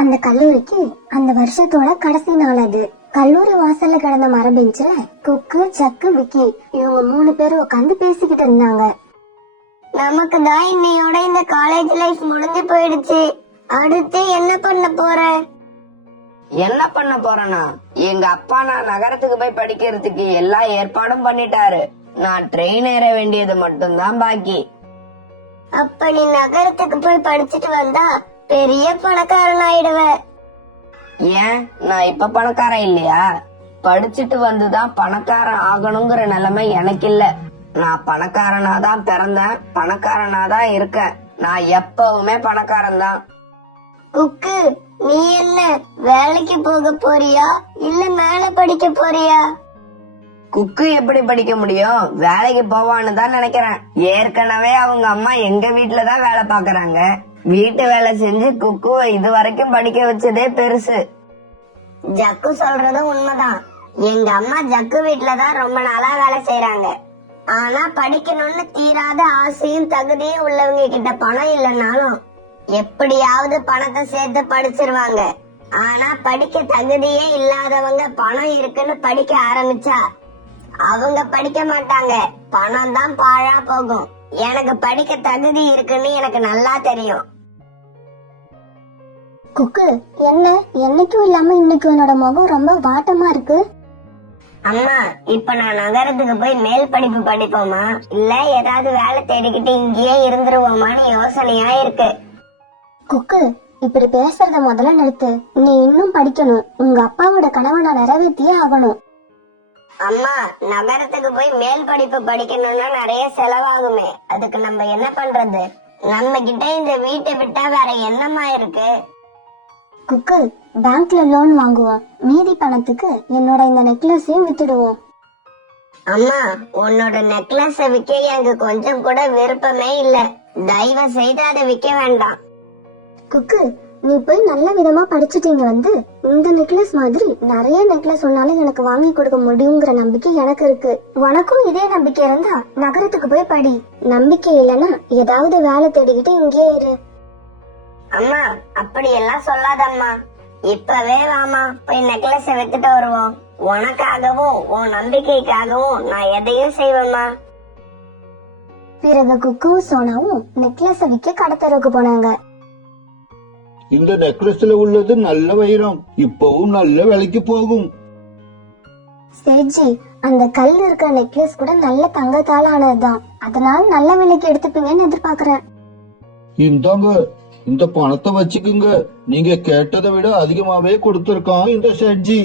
அந்த கல்லூரிக்கு அந்த வருஷத்தோட கடைசி நாள் அது. கல்லூரி வாசல்ல கிடந்த மரபெஞ்சில குக்கு, ஜக்கு, விக்கி இவங்க 3 பேரும் உட்காந்து பேசிக்கிட்டு இருந்தாங்க. நமக்கு தான் இன்னையோட இந்த காலேஜ் லைஃப் முடிஞ்சு போயிடுச்சு. அடுத்து என்ன பண்ண போற? என்ன பண்ண போறேன்னா, எங்க அப்பா நான் நகரத்துக்கு போய் படிக்கிறதுக்கு எல்லா ஏற்பாடும் பண்ணிட்டாரு. நான் ட்ரெயின் ஏற வேண்டியது மட்டும்தான் பாக்கி. அப்ப நீ நகரத்துக்கு போய் படிச்சுட்டு வந்தா பெரிய பணக்காரன் ஆயிடுவ. ஏன், நான் இப்ப பணக்காரன் இல்லையா? படிச்சுட்டு வந்துதான் பணக்காரன் ஆகணுங்கிற நிலைமை எனக்கு இல்ல. நான் பணக்காரனாதான் பிறந்தேன், பணக்காரனாதான் இருக்கேன். நான் எப்பவுமே பணக்காரன் தான். குக்கு, நீ என்ன வேலைக்கு போக போறியா இல்ல மேல படிக்க போறியா? குக்கு எப்படி படிக்க முடியும்? வேலைக்கு போவான்னு தான் நினைக்கிறேன். ஏற்கனவே அவங்க அம்மா எங்க வீட்டுலதான் வேலை பாக்குறாங்க. வீட்டு வேலை செஞ்சு குக்குவை இது வரைக்கும் படிக்க வச்சதே பெருசு. ஜக்கு சொல்றதும் உண்மைதான். எங்க அம்மா ஜக்கு வீட்டுலதான் ரொம்ப நாளா வேலை செய்யறாங்க. ஆனா படிக்கணும்னு தீராத ஆசையும் தகுதியும் உள்ளவங்க கிட்ட பணம் இல்லைன்னாலும் எப்படியாவது பணத்தை சேர்த்து படிச்சிருவாங்க. ஆனா படிக்க தகுதியே இல்லாதவங்க பணம் இருக்குன்னு படிக்க ஆரம்பிச்சா அவங்க படிக்க மாட்டாங்க. பணம் தான் பாழா போகும். எனக்கு படிக்க தகுதி இருக்குன்னு எனக்கு நல்லா தெரியும். குக்கு, என்ன என்னைக்கும் இல்லாம இன்னைக்கு உன்னோட முகம் ரொம்ப வாட்டமா இருக்கு. அம்மா, இப்ப நான் நகரத்துக்கு போய் மேல் படிப்பு படிப்போமா இல்ல ஏதாவது வேலை தேடிக்கிட்டு இங்கேயே இருந்துருவோமான்னு யோசனையா இருக்கு. குக்கு, இப்படி பேசுறத முதல்ல நிறுத்து. நீ இன்னும் படிக்கணும். உங்க அப்பாவோட கனவை நான் நிறைவேற்றியே ஆகணும். அம்மா, நகரத்துக்கு போய் மேல் படிப்பு படிக்கணும்னா நிறைய செலவாகுமே. அதுக்கு நம்ம என்ன பண்றது? நம்ம கிட்ட இந்த வீட்டை விட்டா வேற என்னமா இருக்கு? குக்கு, பேங்க்ல லோன் வாங்குவோம். மீதி பணத்துக்கு என்னோட இந்த நெக்லஸையும் வித்துடுவோம். அம்மா, உன்னோட நெக்லஸ விக்க எனக்கு கொஞ்சம் கூட விருப்பமே இல்ல. தயவு செய்து அதை விக்க வேண்டாம். குக்கு, நீ போய் நல்ல விதமா படிச்சுட்டீங்க வந்து இந்த நெக்லஸ் மாதிரி நிறைய நெக்லஸ் ஒன்னாலும் எனக்கு வாங்கி கொடுக்க முடியுங்கிற நம்பிக்கை எனக்கு இருக்கு. உனக்கும் இதே நம்பிக்கை இருந்தா நகரத்துக்கு போய் படி. நம்பிக்கை இல்லைன்னா ஏதாவது வேலை தேடிக்கிட்டு இங்கே இரு. அம்மா, அப்படி எல்லாம் சொல்லாதம்மா. இப்பவே வாமா, போய் நெக்லஸ வித்துட்டு வருவோம். உனக்காகவும் உன் நம்பிக்கைக்காகவும் நான் எதையும் செய்வேம்மா. பிறகு குக்கும் சோனாவும் நெக்லஸ விற்க கடத்தருக்கு போனாங்க. இந்த நெக்லஸ்ல உள்ளது நல்ல வைரம், இப்பவும் நல்ல விலைக்கு போகும். சேட்ஜி, அந்த கல் இருக்க நெக்லஸ் கூட நல்ல தங்கத்தால ஆனதுதான். அதனால நல்ல விலைக்கு எடுத்துப்பீங்கன்னு எதிர்பார்க்கறேன். இந்தாங்க, இந்த பணத்தை வச்சுக்குங்க. நீங்க கேட்டதை விட அதிகமாவே கொடுத்திருக்கான் இந்த ஷெட்ஜி.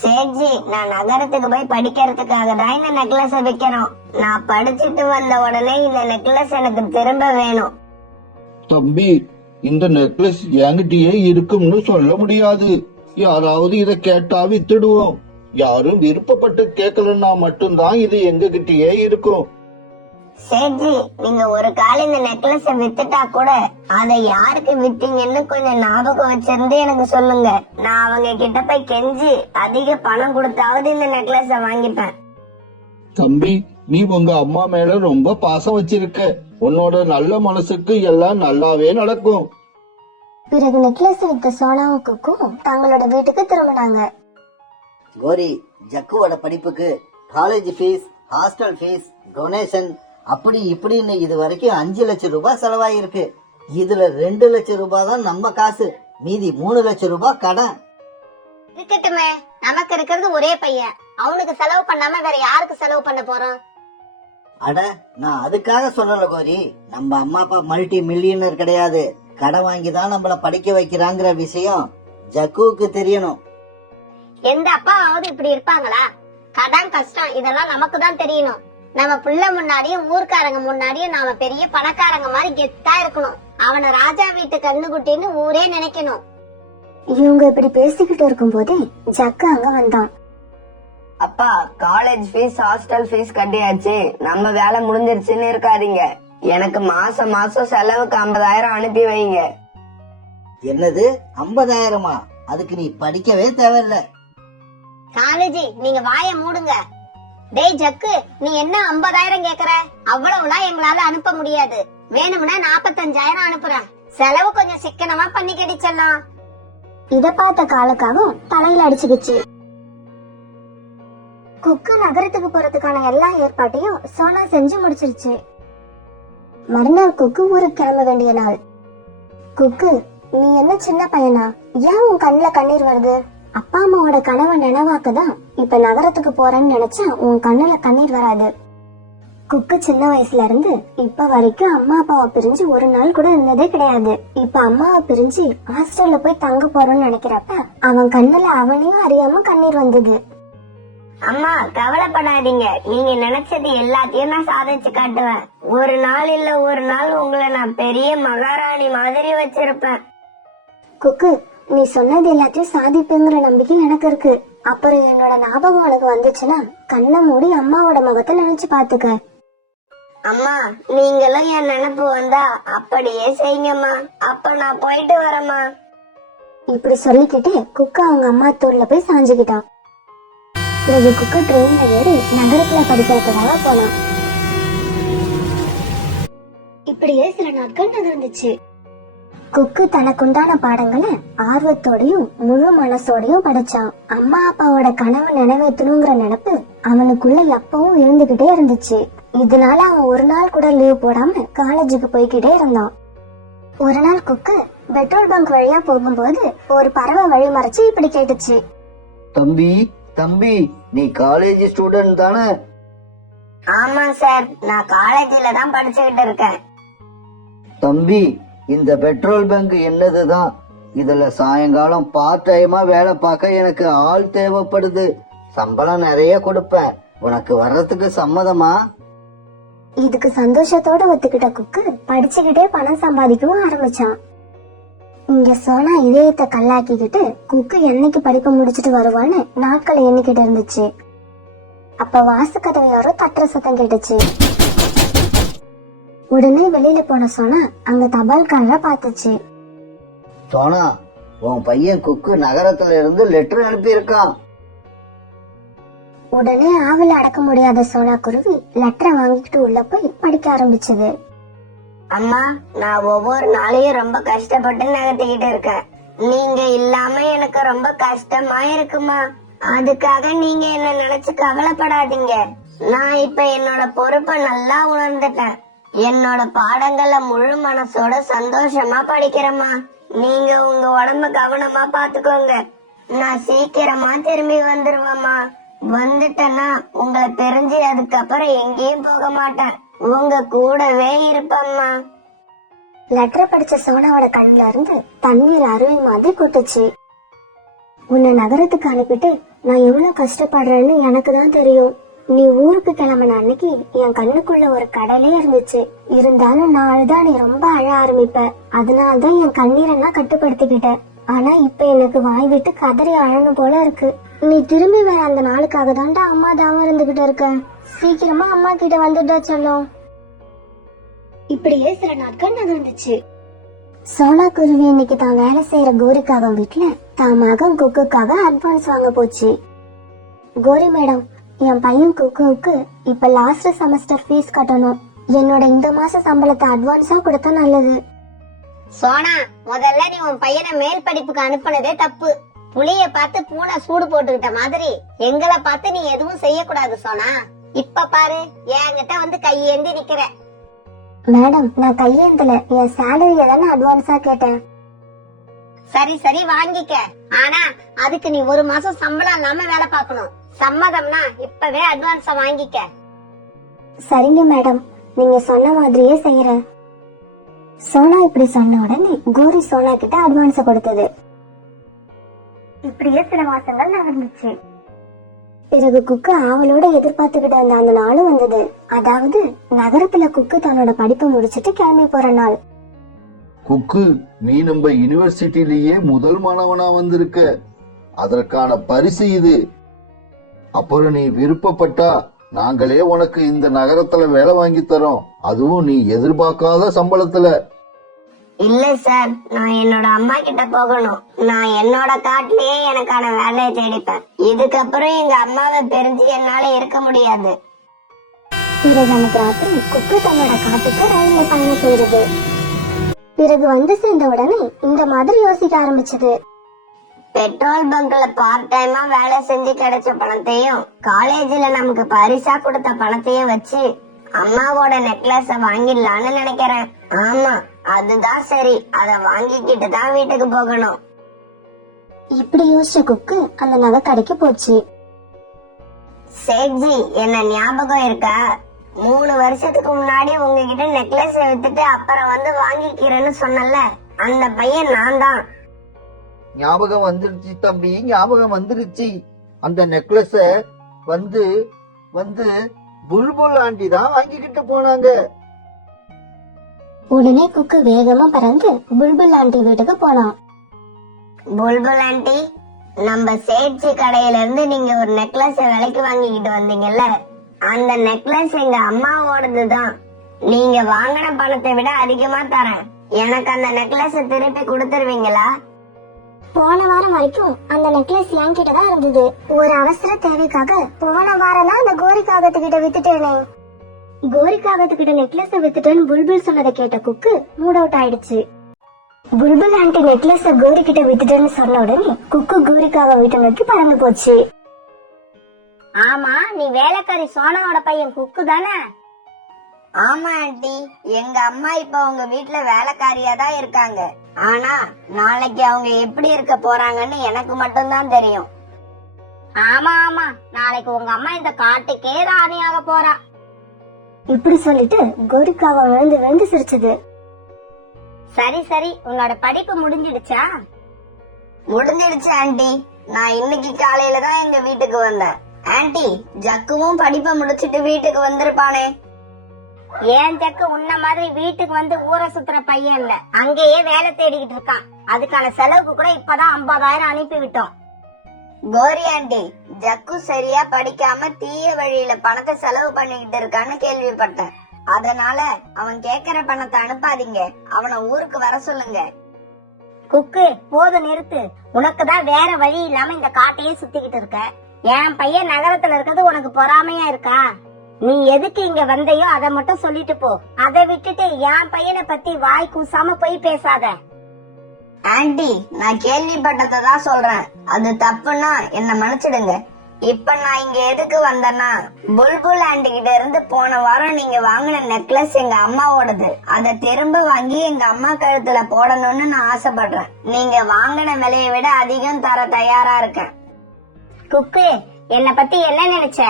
சேட்ஜி, நான் நகரத்துக்கு போய் படிக்கிறதுக்காக தான் இந்த நெக்லஸ விக்கிறோம். நான் படிச்சுட்டு வந்த உடனே இந்த நெக்லஸ் எனக்கு திரும்ப வேணும். தம்பி, இந்த நெக்லஸ் என்கிட்டயே இருக்கும்னு சொல்ல முடியாது. யாராவது இத கேட்டா வித்துடுவோம். யாரும் விருப்பப்பட்டு கேட்கலன்னா மட்டும்தான் இது எங்க கிட்டயே இருக்கும். சேட்ஜி, நீங்க ஒரு கால இந்த நெக்லஸ வித்துட்டா கூட அதை யாருக்கு வித்தீங்கன்னு கொஞ்சம் ஞாபகம் வச்சிருந்து எனக்கு சொல்லுங்க. நான் அவங்க கிட்ட போய் கெஞ்சி அதிக பணம் கொடுத்தாவது இந்த நெக்லஸ வாங்கிப்பேன். தம்பி, நீ உங்க அம்மா மேல ரொம்ப பாசம் வச்சிருக்க. உன்னோட நல்ல மனசுக்கு எல்லாம் நல்லாவே நடக்கும். பிறகு நெக்லஸ் வித்த சோனாவும் குக்கும் தங்களோட வீட்டுக்கு திரும்பினாங்க. கோரி, ஜக்குவோட படிப்புக்கு college fees, hostel fees, donation அப்படி இப்படின்னு இது வரைக்கும் 5 லட்சம் ரூபாய் செலவாயிருக்கு. இதுல 2 லட்சம் ரூபாய் தான் நம்ம காசு, மீதி 3 லட்சம் ரூபாய் கடன். இருக்கட்டுமே, நமக்கு இருக்கிறது ஒரே பையன். அவனுக்கு செலவு பண்ணாம வேற யாருக்கு செலவு பண்ண போறோம்? அட, நான் அதுக்காக சொல்லல கோரி. நம்ம அம்மா அப்பா மல்டி மில்லியனர் கிடையாது. கடன் வாங்கிதான் நம்மள படிக்க வைக்கிறாங்கிற விஷயம் ஜக்குவுக்கு தெரியணும். எந்த அப்பாவது இப்படி இருப்பாங்களா? கடன் கஷ்டம் இதெல்லாம் நமக்கு தான் தெரியணும். நம்ம புள்ள முன்னாடியும் ஊர்க்காரங்க முன்னாடியும் நாம பெரிய பணக்காரங்க மாதிரி கெத்தா இருக்கணும். அவனை ராஜா வீட்டு கண்ணுக்குட்டின்னு ஊரே நினைக்கணும். இவங்க இப்படி பேசிக்கிட்டு இருக்கும் போதே ஜக்கு அங்க வந்தான். அப்பா, காலேஜ் ஃபீஸ், ஹாஸ்டல் ஃபீஸ் கட்டியாச்சு. நம்ம வேலை முடிஞ்சிருச்சுன்னு இருக்காதீங்க. எனக்கு மாசம் மாசம் செலவுக்கு 50,000 அனுப்பி வைங்க. என்னது 50,000? அதுக்கு நீ படிக்கவே தேவையில்ல. காலேஜி, நீங்க வாய மூடுங்க. டேய் ஜக்கு, நீ என்ன 50,000 கேக்குற? அவ்வளவுலாம் எங்களால அனுப்ப முடியாது. வேணும்னா 45,000 அனுப்புறேன். செலவு கொஞ்சம் சிக்கனமா பண்ணி கிடைச்சிடலாம். இத பார்த்த காலுக்காகவும் தலையில அடிச்சுக்கிச்சு. குக்கு நகரத்துக்கு போறதுக்கான எல்லா ஏற்பாட்டையும் சோனா செஞ்சு முடிச்சிருச்சு. மறுநாள் குக்கு ஊருக்கு கிளம்ப வேண்டிய நாள். குக்கு, நீ என்ன சின்ன பையனா? ஏன் உன் கண்ணுல கண்ணீர் வருது? அப்பா அம்மாவோட கனவை நினைவாக்கதான் இப்ப நகரத்துக்கு போறேன்னு நினைச்சா உன் கண்ணுல கண்ணீர் வராது. குக்கு சின்ன வயசுல இருந்து இப்ப வரைக்கும் அம்மா அப்பாவை பிரிஞ்சு ஒரு நாள் கூட இருந்ததே கிடையாது. இப்ப அம்மாவை பிரிஞ்சு ஹாஸ்டல்ல போய் தங்க போறோம்னு நினைக்கிறப்ப அவன் கண்ணுல அவனையும் அறியாம கண்ணீர் வந்தது. அம்மா, கவலைப்படாதீங்க. நீங்க நினைச்சது எல்லாத்தையும் நான் சாதிச்சு காட்டுவேன். ஒரு நாள் இல்ல ஒரு நாள் உங்களை நான் பெரிய மகாராணி மாதிரி வச்சிருப்பேன். குக்கு, நீ சொன்னது எல்லாத்தையும் சாதிப்புங்கிற நம்பிக்கை எனக்கு இருக்கு. அப்புறம் என்னோட ஞாபகம் உனக்கு வந்துச்சுன்னா கண்ணை மூடி அம்மாவோட முகத்தை நினைச்சு பாத்துக்க. அம்மா, நீங்களும் என் நினைப்பு வந்தா அப்படியே செய்யுங்கம்மா. அப்ப நான் போயிட்டு வரேம்மா. இப்படி சொல்லிக்கிட்டு குக்கு அவங்க அம்மா தோல்ல போய் சாஞ்சுக்கிட்டான். பிறகு குக்கு ட்ரெயின்ல ஏறி நகரத்துல படிக்கிறதுக்காக போனான். இப்படியே சில நாட்கள் நகர்ந்துச்சு. குக்கு தனக்குண்டான பாடங்களை ஆர்வத்தோடையும் முழு மனசோடையும் படிச்சான். அம்மா அப்பாவோட கனவை நிறைவேற்றணுங்கிற நினைப்பு அவனுக்குள்ள எப்பவும் இருந்துகிட்டே இருந்துச்சு. இதனால அவன் ஒரு நாள் கூட லீவ் போடாம காலேஜுக்கு போய்கிட்டே இருந்தான். ஒரு நாள் குக்கு பெட்ரோல் பங்க் வழியா போகும்போது ஒரு பறவை வழி மறைச்சு இப்படி கேட்டுச்சு. தம்பி தம்பி, நீ காலேஜ் ஸ்டூடெண்ட் தானே? ஆமா சார், நான் காலேஜ்ல தான் படிச்சுக்கிட்டு இருக்கேன். தம்பி, இந்த பெட்ரோல் பங்க் என்னதுதான். இதுல சாயங்காலம் பார்ட் டைமா வேலை பார்க்க எனக்கு ஆள் தேவைப்படுது. சம்பளம் நிறைய கொடுப்பேன். உனக்கு வர்றதுக்கு சம்மதமா? இதுக்கு சந்தோஷத்தோட ஒத்துக்கிட்ட குக்கு படிச்சுக்கிட்டே பணம் சம்பாதிக்கவும் ஆரம்பிச்சான். இங்க சோனா இதயத்தை கல்லாக்கிக்கிட்டு குக்கு என்னைக்கு படிப்பு முடிச்சிட்டு வருவான்னு நாட்களை எண்ணிக்கிட்டு இருந்துச்சு. அப்ப வாசு கதவை யாரோ தட்டுற சத்தம் கேட்டுச்சு. உடனே வெளியில போன சோனா அங்க தபால்காரரை பாத்துச்சு. சோனா, உன் பையன் குக்கு நகரத்துல இருந்து லெட்டர் அனுப்பி இருக்கான். உடனே ஆவல அடக்க முடியாத சோனா குருவி லெட்டரை வாங்கிக்கிட்டு உள்ள போய் படிக்க ஆரம்பிச்சது. அம்மா, நான் ஒவ்வொரு நாளையும் ரொம்ப கஷ்டப்பட்டு நகர்த்திக்கிட்டு இருக்கேன். நீங்க இல்லாம எனக்கு ரொம்ப கஷ்டமா இருக்குமா. அதுக்காக நீங்க என்ன நினைச்சு கவலைப்படாதீங்க. நான் இப்ப என்னோட பொறுப்பை நல்லா உணர்ந்துட்டேன். என்னோட பாடங்களை முழு மனசோட சந்தோஷமா படிக்கிறேம்மா. நீங்க உங்க உடம்ப கவனமா பாத்துக்கோங்க. நான் சீக்கிரமா திரும்பி வந்துருவேம்மா. வந்துட்டேன்னா உங்களை பிரிஞ்சு அதுக்கப்புறம் எங்கேயும் போக மாட்டேன். உங்க கூடவே இருப்பம்மா. லெட்டர் படிச்ச சோனாவோட கண்ணுல இருந்து தண்ணீர் அருவி மாதிரி கொட்டுச்சு. உன்னை நகரத்துக்கு அனுப்பிட்டு நான் எவ்வளவு கஷ்டப்படுறேன்னு எனக்கு தான் தெரியும். நீ ஊருக்கு கிளம்பின அன்னைக்கு என் கண்ணுக்குள்ள ஒரு கடலே இருந்துச்சு. இருந்தாலும் நான் அழுதா நீ ரொம்ப அழ ஆரம்பிப்ப. அதனாலதான் என் கண்ணீரை நான் கட்டுப்படுத்திக்கிட்டேன். ஆனா இப்ப எனக்கு வாய் விட்டு கதறி அழணும் போல இருக்கு. நீ திரும்பி வர அந்த நாளுக்காக தான்டா அம்மா தாம இருந்துகிட்டு இருக்க. சீக்கிரமா அம்மா கிட்ட வந்துட்டா சொல்லும். இப்படியே சில நாட்கள் நகர்ந்துச்சு. சோனா குருவி இன்னைக்கு தான் வேலை செய்யற கோரிக்காக வீட்டுல தான் மகன் குக்குக்காக அட்வான்ஸ் வாங்க போச்சு. கோரி மேடம், என் பையன் குக்குவுக்கு இப்ப லாஸ்ட் செமஸ்டர் ஃபீஸ் கட்டணும். என்னோட இந்த மாச சம்பளத்தை அட்வான்ஸா கொடுத்தா நல்லது. சோனா, முதல்ல நீ உன் பையனை மேல் படிப்புக்கு அனுப்புனதே தப்பு. புளிய பார்த்து பூனை சூடு போட்டுக்கிட்ட மாதிரி எங்களை பார்த்து நீ எதுவும் செய்யக்கூடாது சோனா. இப்ப பாரு, என்கிட்ட வந்து கையேந்தி நிக்கிற. மேடம், நான் கையேந்தல, என் சேலரிய தானே அட்வான்ஸா கேட்டேன். சரி சரி வாங்கிக்க. ஆனா அதுக்கு நீ ஒரு மாசம் சம்பளம் இல்லாம வேலை பார்க்கணும். சம்மதம்னா இப்பவே அட்வான்ஸா வாங்கிக்க. சரிங்க மேடம், நீங்க சொன்ன மாதிரியே செய்யறேன். சோனா இப்படி சொன்ன உடனே கோரி சோனா கிட்ட அட்வான்ஸ கொடுத்தது. இப்படியே சில மாசங்கள் நடந்துச்சு. பிறகு குக்கு ஆவலோட எதிர்பார்த்துக்கிட்டு இருந்த அந்த நாளும் வந்தது. அதாவது நகரத்துல குக்கு தன்னோட படிப்பை முடிச்சிட்டு கிளம்பி போற நாள். குக்கு, நீ நம்ம யூனிவர்சிட்டிலேயே முதல் மாணவனா வந்திருக்க. அதற்கான பரிசு இது. அப்புறம் நீ விருப்பப்பட்டா நாங்களே உனக்கு இந்த நகரத்துல வேலை வாங்கி தரோம். அதுவும் நீ எதிர்பார்க்காத சம்பளத்துல. இல்ல சார், நான் என்னோட அம்மா கிட்ட போகணும். நான் என்னோட காட்டிலேயே எனக்கான வேலையை தேடிப்பேன். இதுக்கப்புறம் எங்க அம்மாவை பிரிஞ்சு என்னால இருக்க முடியாது. பிறகு அன்னைக்கு ராத்திரி குக்கு தன்னோட காட்டுக்கு ரயில்ல பயணம் செய்தது. பிறகு வந்து சேர்ந்த உடனே இந்த மாதிரி யோசிக்க ஆரம்பிச்சது. பெட்ரோல் பங்க்ல பார்ட் டைமா வேலை செஞ்சு கிடைச்ச பணத்தையும் காலேஜ்ல நமக்கு பரிசா கொடுத்த பணத்தையும் வச்சு அம்மாவோட நெக்லஸ வாங்கிடலான்னு நினைக்கிறேன். ஆமா, அதுதான் சரி. அத வாங்கிக்கிட்டு தான் வீட்டுக்கு போகணும். இப்படி யோசிச்ச குக்கு அந்த நகை கடைக்கு போச்சு. சேட்ஜி, என்ன ஞாபகம் இருக்கா? 3 வருஷத்துக்கு முன்னாடி உங்ககிட்ட நெக்லஸ் வித்துட்டு அப்புறம் வந்து வாங்கிக்கிறேன்னு சொன்னல, அந்த பையன் நான் தான். ஞாபகம் வந்துருச்சு தம்பி, ஞாபகம் வந்துருச்சு. அந்த நெக்லஸ வந்து வந்து புல்புல் ஆண்டி தான் வாங்கிக்கிட்டு போனாங்க. உடனே குக்கு வேகமா பறந்து புல்புல் ஆண்டி வீட்டுக்கு போனான். புல்புல் ஆண்டி, நம்ம சேட்ஜி கடையில இருந்து நீங்க ஒரு நெக்லஸ் விலைக்கு வாங்கிக்கிட்டு வந்தீங்கல்ல, அந்த நெக்லஸ் எங்க அம்மாவோடது தான். நீங்க வாங்கின பணத்தை விட அதிகமா தரேன். எனக்கு அந்த நெக்லஸ் திருப்பி கொடுத்துருவீங்களா? போன வாரம் வரைக்கும் அந்த நெக்லஸ் என்கிட்ட தான் இருந்தது. ஒரு அவசர தேவைக்காக போன வாரம் தான் அந்த கோரி காகத்துக்கிட்ட வித்துட்டேனே. கோரி காகத்துக்கிட்ட நெக்லஸ் வித்துட்டேன்னு புல்புல் சொன்னதை கேட்ட குக்கு மூட் அவுட் ஆயிடுச்சு. புல்புல் ஆண்டி நெக்லஸ் கோரி கிட்ட வித்துட்டேன்னு சொன்ன உடனே குக்கு கோரிக்காக வீட்டை நோக்கி பறந்து போச்சு. ஆமா, நீ வேலைக்காரி சோனாவோட பையன் குக்கு தானே? ஆமா ஆண்டி, எங்க அம்மா இப்ப உங்க வீட்டுல வேலைக்காரியா தான் இருக்காங்க. ஆனா நாளைக்கு அவங்க எப்படி இருக்க போறாங்கன்னு எனக்கு மட்டும்தான் தெரியும். ஆமா ஆமா, நாளைக்கு உங்க அம்மா இந்த காட்டுக்கே ராணியாக போறா. இப்படி சொல்லிட்டு கோரிக்காக விழுந்து விழுந்து சிரிச்சது. சரி சரி, உன்னோட படிப்பு முடிஞ்சிடுச்சா? முடிஞ்சிடுச்சு ஆண்டி. நான் இன்னைக்கு காலையில தான் எங்க வீட்டுக்கு வந்தேன். ஆண்டி, ஜக்குவும் படிப்பை முடிச்சிட்டு வீட்டுக்கு வந்திருப்பானே. ஏன் ஜக்கு உன்ன மாதிரி வீட்டுக்கு வந்து ஊரை சுத்துற பையன் இல்ல, அங்கேயே வேலை தேடிக்கிட்டு இருக்கான். அதுக்கான செலவுக்கு கூட இப்பதான் 50,000 அனுப்பி விட்டோம். கோரி ஆண்டி, ஜக்கு சரியா படிக்காம தீய வழியில பணத்தை செலவு பண்ணிக்கிட்டு இருக்கான்னு கேள்விப்பட்டேன். அதனால அவன் கேக்குற பணத்தை அனுப்பாதீங்க, அவனை ஊருக்கு வர சொல்லுங்க. குக்கு, போது நிறுத்து. உனக்கு தான் வேற வழி இல்லாம இந்த காட்டையே சுத்திக்கிட்டு இருக்க. என் பையன் நகரத்துல இருக்கிறது உனக்கு பொறாமையா இருக்கா? நீ எதுக்கு இங்க வந்தையோ அதை மட்டும் சொல்லிட்டு போ. அதை விட்டுட்டு என் பையனை பத்தி வாய் கூசாம போய் பேசாத. ஆண்டி, நான் கேள்விப்பட்டதை தான் சொல்றேன். அது தப்புன்னா என்ன மன்னிச்சிடுங்க. இப்ப நான் இங்க எதுக்கு வந்தேன்னா, புல்புல் ஆண்டி கிட்ட இருந்து போன வாரம் நீங்க வாங்கின நெக்லஸ் எங்க அம்மாவோடது. அதை திரும்ப வாங்கி எங்க அம்மா கழுத்துல போடணும்னு நான் ஆசைப்படுறேன். நீங்க வாங்கின விலையை விட அதிகம் தர தயாரா இருக்கேன். குக்கு, என்ன பத்தி என்ன நினைச்ச?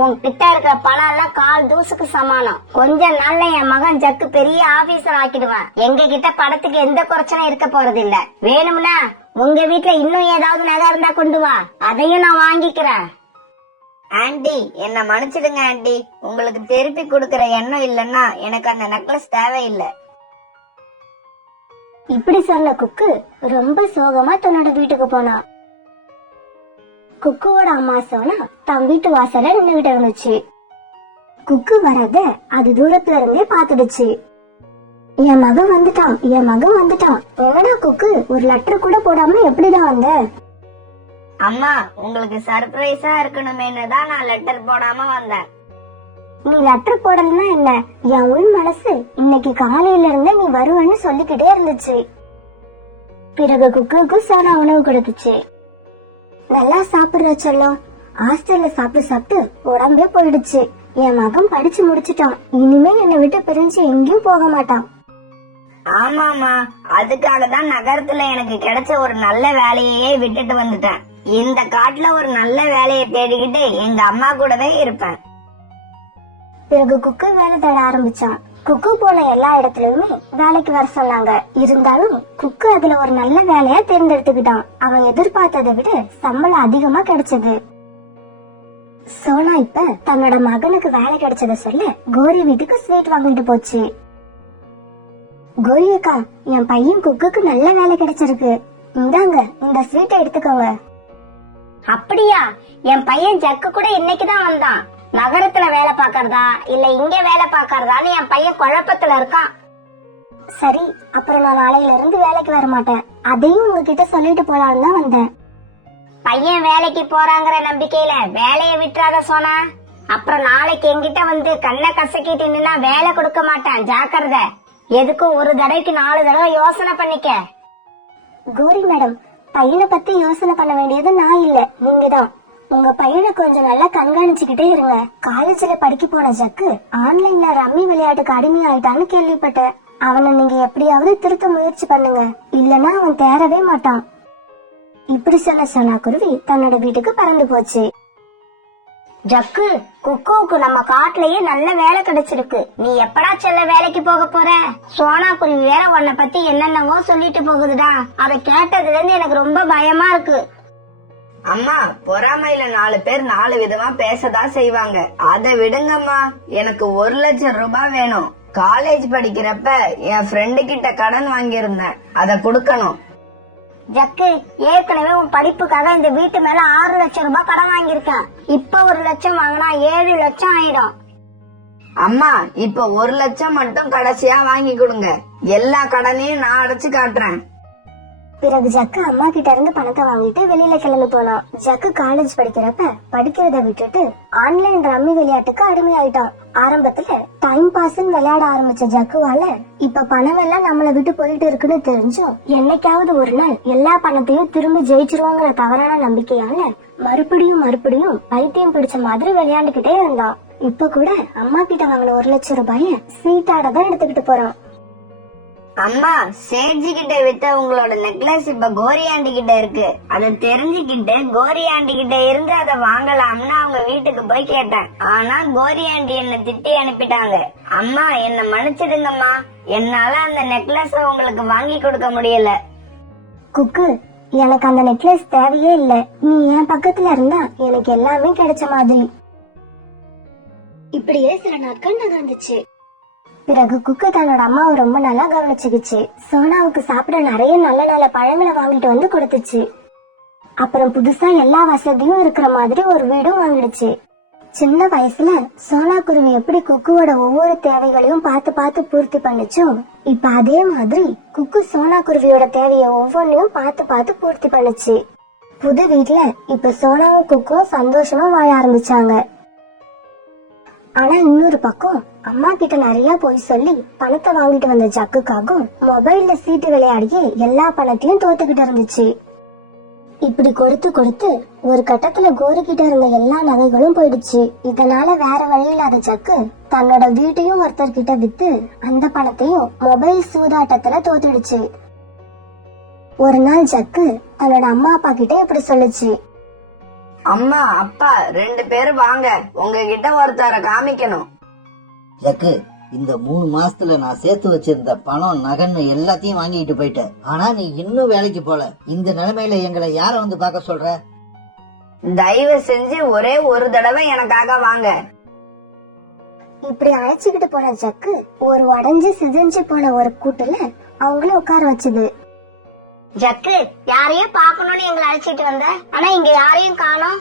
உன்கிட்ட இருக்கிற பணம் எல்லாம் கால் தூசுக்கு சமானம். கொஞ்ச நாள்ல என் மகன் ஜக்கு பெரிய ஆபீசர் ஆக்கிடுவான். எங்க கிட்ட படத்துக்கு எந்த குறைச்சலும் இருக்க போறது இல்ல. வேணும்னா உங்க வீட்டுல இன்னும் ஏதாவது நகை இருந்தா கொண்டு வா, அதையும் நான் வாங்கிக்கிறேன். ஆண்டி, என்ன மன்னிச்சிடுங்க ஆண்டி. உங்களுக்கு திருப்பி கொடுக்கற எண்ணம் இல்லன்னா எனக்கு அந்த நெக்லஸ் தேவையில்லை. இப்படி சொன்ன குக்கு ரொம்ப சோகமா தன்னோட வீட்டுக்கு போனான். குக்குவோட அம்மா சோனா தன் வீட்டு வாசல்ல நின்னுகிட்டு இருந்துச்சு. குக்கு வரத அது தூரத்துல இருந்தே பாத்துடுச்சு. என் மகன் வந்துட்டான், என் மகன் வந்துட்டான். எவனா குக்கு, ஒரு லெட்டர் கூட போடாம எப்படிதான் வந்த? அம்மா, உங்களுக்கு சர்ப்ரைஸா இருக்கணுமேனு தான் நான் லெட்டர் போடாம வந்தேன். நீ லெட்டர் போடலன்னா என்ன? என் உள் மனசு இன்னைக்கு காலையில இருந்தே நீ வருவேன்னு சொல்லிக்கிட்டே இருந்துச்சு. பிறகு குக்குக்கு சோனா உணவு கொடுத்துச்சு. நல்லா சாப்பிடுற செல்லம். ஹாஸ்டல்ல சாப்பிட்டு சாப்பிட்டு உடம்பே போயிடுச்சு. என் மகன் படிச்சு முடிச்சிட்டான். இனிமே என்னை விட்டு பிரிஞ்சு எங்கேயும் போக மாட்டான். ஆமாமா, அதுக்காக தான் நகரத்துல எனக்கு கிடைச்ச ஒரு நல்ல வேலையே விட்டுட்டு வந்துட்டேன். இந்த காட்டுல ஒரு நல்ல வேலையை தேடிக்கிட்டு எங்க அம்மா கூடவே இருப்பேன். பிறகு குக்கு வேலை தேட ஆரம்பிச்சான். குக்கு போன எல்லா இடத்துலயுமே வேலைக்கு வர சொன்னாங்க. இருந்தாலும் குக்கு அதுல ஒரு நல்ல வேலையா தேர்ந்தெடுத்துக்கிட்டான். அவன் எதிர்பார்த்ததை விட சம்பளம் அதிகமா கிடைச்சது. சோனா இப்ப தன்னோட மகனுக்கு வேலை கிடைச்சத சொல்ல கோரி வீட்டுக்கு ஸ்வீட் வாங்கிட்டு போச்சு. கோரி அக்கா, என் பையன் குக்குக்கு நல்ல வேலை கிடைச்சிருக்கு. இந்தாங்க, இந்த ஸ்வீட்டை எடுத்துக்கோங்க. அப்படியா? என் பையன் ஜக்கு கூட இன்னைக்குதான் வந்தான். நகரத்துல வேலை பாக்கறதா இல்ல இங்க வேலை பாக்கறதான்னு என் பையன் குழப்பத்துல இருக்கான். சரி, அப்புறம் நான் நாளையில இருந்து வேலைக்கு வர மாட்டேன். அதையும் உங்ககிட்ட சொல்லிட்டு போலான்னு தான் வந்தேன். பையன் வேலைக்கு போறாங்கிற நம்பிக்கையில வேலைய விட்டுறாத சோனா. அப்புறம் நாளைக்கு என்கிட்ட வந்து கண்ணை கசக்கிட்டு நின்னா வேலை கொடுக்க மாட்டான், ஜாக்கிரதை. எதுக்கும் ஒரு தடவைக்கு 4 தடவை யோசனை பண்ணிக்க. கோரி மேடம், பையனை பத்தி யோசனை பண்ண வேண்டியது நான் இல்ல, நீங்கதான். உங்க பையனை கொஞ்சம் நல்லா கண்காணிச்சுக்கிட்டே இருங்க. காலேஜ்ல படிக்க போன ஜக்கு ஆன்லைன்ல ரம்மி விளையாட்டுக்கு அடிமை ஆயிட்டான்னு கேள்விப்பட்டேன். அவனை நீங்க எப்படியாவது திருத்த முயற்சி பண்ணுங்க, இல்லன்னா அவன் தேரவே மாட்டான். இப்படி சொன்ன சோனா குருவி தன்னோட வீட்டுக்கு பறந்து போச்சு. ஜக்கு, குக்குவுக்கு நம்ம காட்டுலயே நல்ல வேலை கிடைச்சிருக்கு. நீ எப்படா செல்ல வேலைக்கு போக போற? சோனா குருவி வேற உன்னை பத்தி என்னென்னவோ சொல்லிட்டு போகுதுடா. அதை கேட்டதுல இருந்து எனக்கு ரொம்ப பயமா இருக்கு. அம்மா, பொறாமையில 4 பேர் 4 விதமா பேசதான் செய்வாங்க. அதை விடுங்கம்மா. எனக்கு 1 லட்சம் ரூபாய் வேணும். காலேஜ் படிக்கிறப்ப என் ஃப்ரெண்டு கிட்ட கடன் வாங்கியிருந்தேன், அதை கொடுக்கணும். ஜக்கு, ஏற்கனவே உன் படிப்புக்காக இந்த வீட்டு மேல 6 லட்சம் ரூபாய் கடன் வாங்கியிருக்கேன். இப்ப 1 லட்சம் வாங்கினா 7 லட்சம் ஆயிடும். அம்மா, இப்ப 1 லட்சம் மட்டும் கடைசியா வாங்கி கொடுங்க. எல்லா கடனையும் நான் அடைச்சு காட்டுறேன். பிறகு ஜக்கு அம்மா கிட்ட இருந்து பணத்தை வாங்கிட்டு வெளியில கிளம்பி போனான். ஜக்கு காலேஜ் படிக்கிறப்ப படிக்கிறத விட்டுட்டு ஆன்லைன் ரம்மி விளையாட்டுக்கு அடிமை ஆயிட்டான். ஆரம்பத்துல டைம் பாஸ்ன்னு விளையாட ஆரம்பிச்ச ஜக்குவால இப்ப பணம் எல்லாம் நம்மள விட்டு போயிட்டு இருக்குன்னு தெரிஞ்சும் என்னைக்காவது ஒரு நாள் எல்லா பணத்தையும் திரும்பி ஜெயிச்சிருவாங்கிற தவறான நம்பிக்கையால மறுபடியும் பைத்தியம் பிடிச்ச மாதிரி விளையாண்டுகிட்டே இருந்தான். இப்ப கூட அம்மா கிட்ட வாங்கின 1 லட்சம் ரூபாய சீட்டாட தான் எடுத்துக்கிட்டு போறான். அம்மா, சேட்ஜி கிட்ட வித்த உங்களோட நெக்லஸ் இப்ப கோரி ஆண்டி கிட்ட இருக்கு. அதை தெரிஞ்சுக்கிட்டு கோரி ஆண்டி கிட்ட இருந்து அதை வாங்கலாம்னு அவங்க வீட்டுக்கு போய் கேட்டேன். ஆனா கோரி ஆண்டி என்ன திட்டி அனுப்பிட்டாங்க. அம்மா, என்ன மன்னிச்சிடுங்கம்மா, என்னால அந்த நெக்லஸ் உங்களுக்கு வாங்கி கொடுக்க முடியல. குக்கு, எனக்கு அந்த நெக்லஸ் தேவையே இல்ல. நீ என் பக்கத்துல இருந்தா எனக்கு எல்லாமே கிடைச்ச மாதிரி. இப்படியே சில நாட்கள் நகர்ந்துச்சு. பிறகு குக்கு தன்னோட அம்மாவை ரொம்ப நல்லா கவனிச்சுக்கிச்சு. சோனாவுக்கு சாப்பிட நிறைய நல்ல நல்ல பழங்களை வாங்கிட்டு வந்து கொடுத்துச்சு. அப்புறம் புதுசா எல்லா வசதியும் இருக்கிற மாதிரி ஒரு வீடும் வாங்கிடுச்சு. சின்ன வயசுல சோனா குருவி எப்படி குக்குவோட ஒவ்வொரு தேவைகளையும் பார்த்து பார்த்து பூர்த்தி பண்ணுச்சோ, இப்ப அதே மாதிரி குக்கு சோனா குருவியோட தேவைய ஒவ்வொன்னையும் பார்த்து பார்த்து பூர்த்தி பண்ணுச்சு. புது வீட்டுல இப்ப சோனாவும் குக்கும் சந்தோஷமா வாழ ஆரம்பிச்சாங்க. ஆனா இன்னொரு பக்கம் அம்மா கிட்ட நிறைய போய் சொல்லி பணத்தை வாங்கிட்டு வந்த ஜக்குக்காகவும் மொபைல்ல சீட்டு விளையாடியே எல்லா பணத்தையும் தோத்துக்கிட்டு இருந்துச்சு. இப்படி கொடுத்து ஒரு கட்டத்துல கோரி கிட்ட இருந்த எல்லா நகைகளும் போயிடுச்சு. இதனால வேற வழி இல்லாத ஜக்கு தன்னோட வீட்டையும் ஒருத்தர்கிட்ட வித்து அந்த பணத்தையும் மொபைல் சூதாட்டத்துல தோத்துடுச்சு. ஒரு நாள் ஜக்கு தன்னோட அம்மா அப்பா கிட்ட இப்படி சொல்லுச்சு. அம்மா, அப்பா 2 பேரும் வாங்க, உங்ககிட்ட ஒருத்தரை காமிக்கணும். ஜக்கு, இந்த 3 மாசத்துல நான் சேர்த்து வச்சிருந்த பணம் நகன்னு எல்லாத்தையும் வாங்கிட்டு போயிட்டேன். ஆனா நீ இன்னும் வேலைக்கு போல. இந்த நிலைமையில எங்களை யார வந்து பார்க்க சொல்ற? தயவு செஞ்சு ஒரே ஒரு தடவை எனக்காக வாங்க. இப்படி அழைச்சுக்கிட்டு போன ஜக்கு ஒரு உடஞ்சு சிதைஞ்சு போன ஒரு கூட்டுல அவங்கள உட்கார வச்சுது. ஜக்கு, யாரையும் பாக்கணும்னு எங்களை அழைச்சிட்டு வந்த, ஆனா இங்க யாரையும் காணோம்.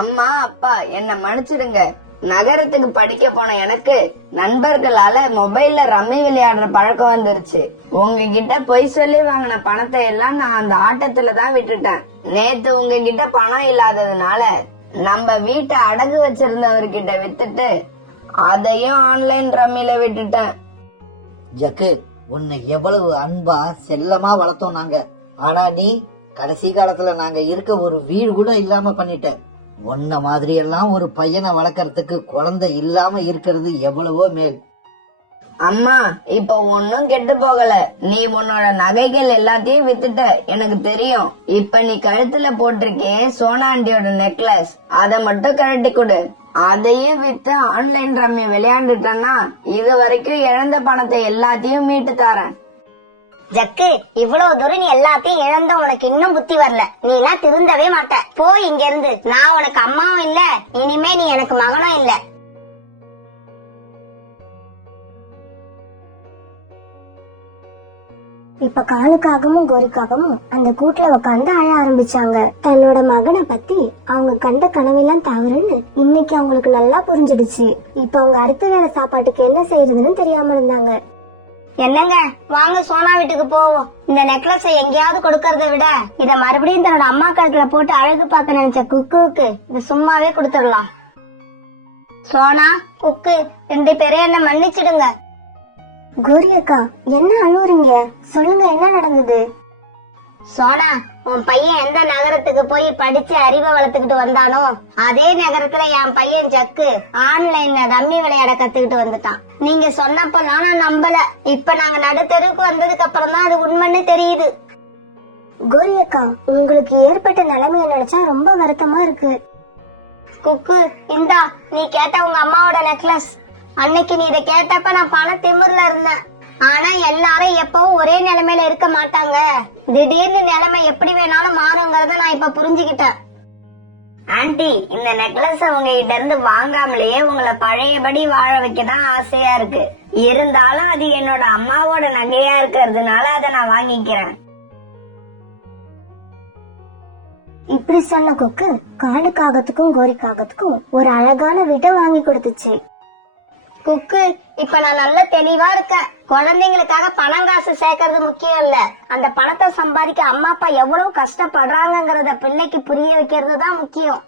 அம்மா, அப்பா, என்ன மன்னிச்சிடுங்க. நகரத்துக்கு படிக்க போன எனக்கு நண்பர்களால மொபைல்ல ரம்மி விளையாடுற பழக்கம் வந்துருச்சு. உங்ககிட்ட பொய் சொல்லி வாங்கின பணத்தை எல்லாம் நான் அந்த ஆட்டத்துல தான் விட்டுட்டேன். நேத்து உங்ககிட்ட பணம் இல்லாததுனால நம்ம வீட்டை அடகு வச்சிருந்தவர்கிட்ட வித்துட்டு அதையும் ஆன்லைன் ரம்மில விட்டுட்டேன். ஜக்கு, உன்னை எவ்வளவு அன்பா செல்லமா வளர்த்தோம் நாங்க. ஆனா நீ கடைசி காலத்துல நாங்க இருக்க ஒரு வீடு கூட இல்லாம பண்ணிட்ட. உன்ன மாதிரி எல்லாம் ஒரு பையனை வளர்க்கறதுக்கு குழந்தை இல்லாம இருக்கிறது எவ்வளவோ மேல். அம்மா, இப்ப ஒன்னும் கெட்டு போகல. நீ உன்னோட நகைகள் எல்லாத்தையும் வித்துட்ட, எனக்கு தெரியும். இப்ப நீ கழுத்துல போட்டிருக்கே சோனா ஆண்டியோட நெக்லஸ், அத மட்டும் கழட்டி கொடு. அதையும் வித்து ஆன்லைன் ரம்மி விளையாண்டுட்டேன்னா இது வரைக்கும் இழந்த பணத்தை எல்லாத்தையும் மீட்டு தரேன். ஜக்கு, இவ்வளவு தூரம் நீ எல்லாத்தையும் இழந்த உனக்கு இன்னும் புத்தி வரல. நீ எல்லாம் திருந்தவே மாட்ட. போ இங்க இருந்து. நான் உனக்கு அம்மாவும் இல்ல, இனிமே நீ எனக்கு மகனும் இல்ல. இப்ப காலுக்காகவும் கோரிக்காகவும் அந்த கூட்டுல உட்காந்து அழ ஆரம்பிச்சாங்க. தன்னோட மகனை பத்தி அவங்க கண்ட கனவெல்லாம் தவறுன்னு இன்னைக்கு அவங்களுக்கு நல்லா புரிஞ்சிடுச்சு. இப்ப அவங்க அடுத்த வேளை சாப்பாட்டுக்கு என்ன செய்யறதுன்னு தெரியாம இருந்தாங்க. என்னங்க, வாங்க சோனா வீட்டுக்கு போவோம். இந்த நெக்லஸை எங்கேயாவது கொடுக்கறத விட இத மறுபடியும் தன்னோட அம்மா கழுத்துல போட்டு அழகு பார்க்க நினைச்ச குக்குவுக்கு இது சும்மாவே கொடுத்துடலாம். சோனா, குக்கு 2 பேரும் என்ன மன்னிச்சிடுங்க. கோரி அக்கா, என்ன அழுவுறீங்க? சொல்லுங்க, என்ன நடந்தது? சோனா, உன் பையன் எந்த நகரத்துக்கு போய் படிச்சு அறிவை வளர்த்துக்கிட்டு வந்தானோ அதே நகரத்துல என் பையன் ஜக்கு ஆன்லைன்ல ரம்மி விளையாட கத்துக்கிட்டு வந்துட்டான். நீங்க சொன்னப்பெல்லாம் நான் நம்பல. இப்ப நாங்க நடுத்தருக்கு வந்ததுக்கு அப்புறம் தான் அது உண்மைன்னு தெரியுது. கோரி அக்கா, உங்களுக்கு ஏற்பட்ட நிலைமையை நினைச்சா ரொம்ப வருத்தமா இருக்கு. குக்கு, இந்தா நீ கேட்ட உங்க அம்மாவோட நெக்லஸ். அன்னைக்கு நீ இத கேட்டப்ப நான் பண திமிர்ல இருந்தேன். ஆனா எல்லாரும் எப்பவும் ஒரே நிலைமையில இருக்க மாட்டாங்க. திடீர்னு நிலைமை எப்படி வேணாலும் மாறுங்கிறத நான் இப்ப புரிஞ்சுக்கிட்டேன். ஆன்ட்டி, இந்த நெக்லஸ் உங்ககிட்ட இருந்து வாங்காமலேயே உங்களை பழையபடி வாழ வைக்கதான் ஆசையா இருக்கு. இருந்தாலும் அது என்னோட அம்மாவோட நகையா இருக்கிறதுனால அதை நான் வாங்கிக்கிறேன். இப்படி சொன்ன கொக்கு காலுக்காகத்துக்கும் கோரிக்காகத்துக்கும் ஒரு அழகான வீட்டை வாங்கி கொடுத்துச்சு. குக்கு, இப்ப நான் நல்ல தெளிவா இருக்கேன். குழந்தைங்களுக்காக பணம் காசு சேர்க்கறது முக்கியம் இல்ல, அந்த பணத்தை சம்பாதிக்க அம்மா அப்பா எவ்வளவு கஷ்டப்படுறாங்கங்கறத பிள்ளைக்கு புரிய வைக்கிறது தான் முக்கியம்.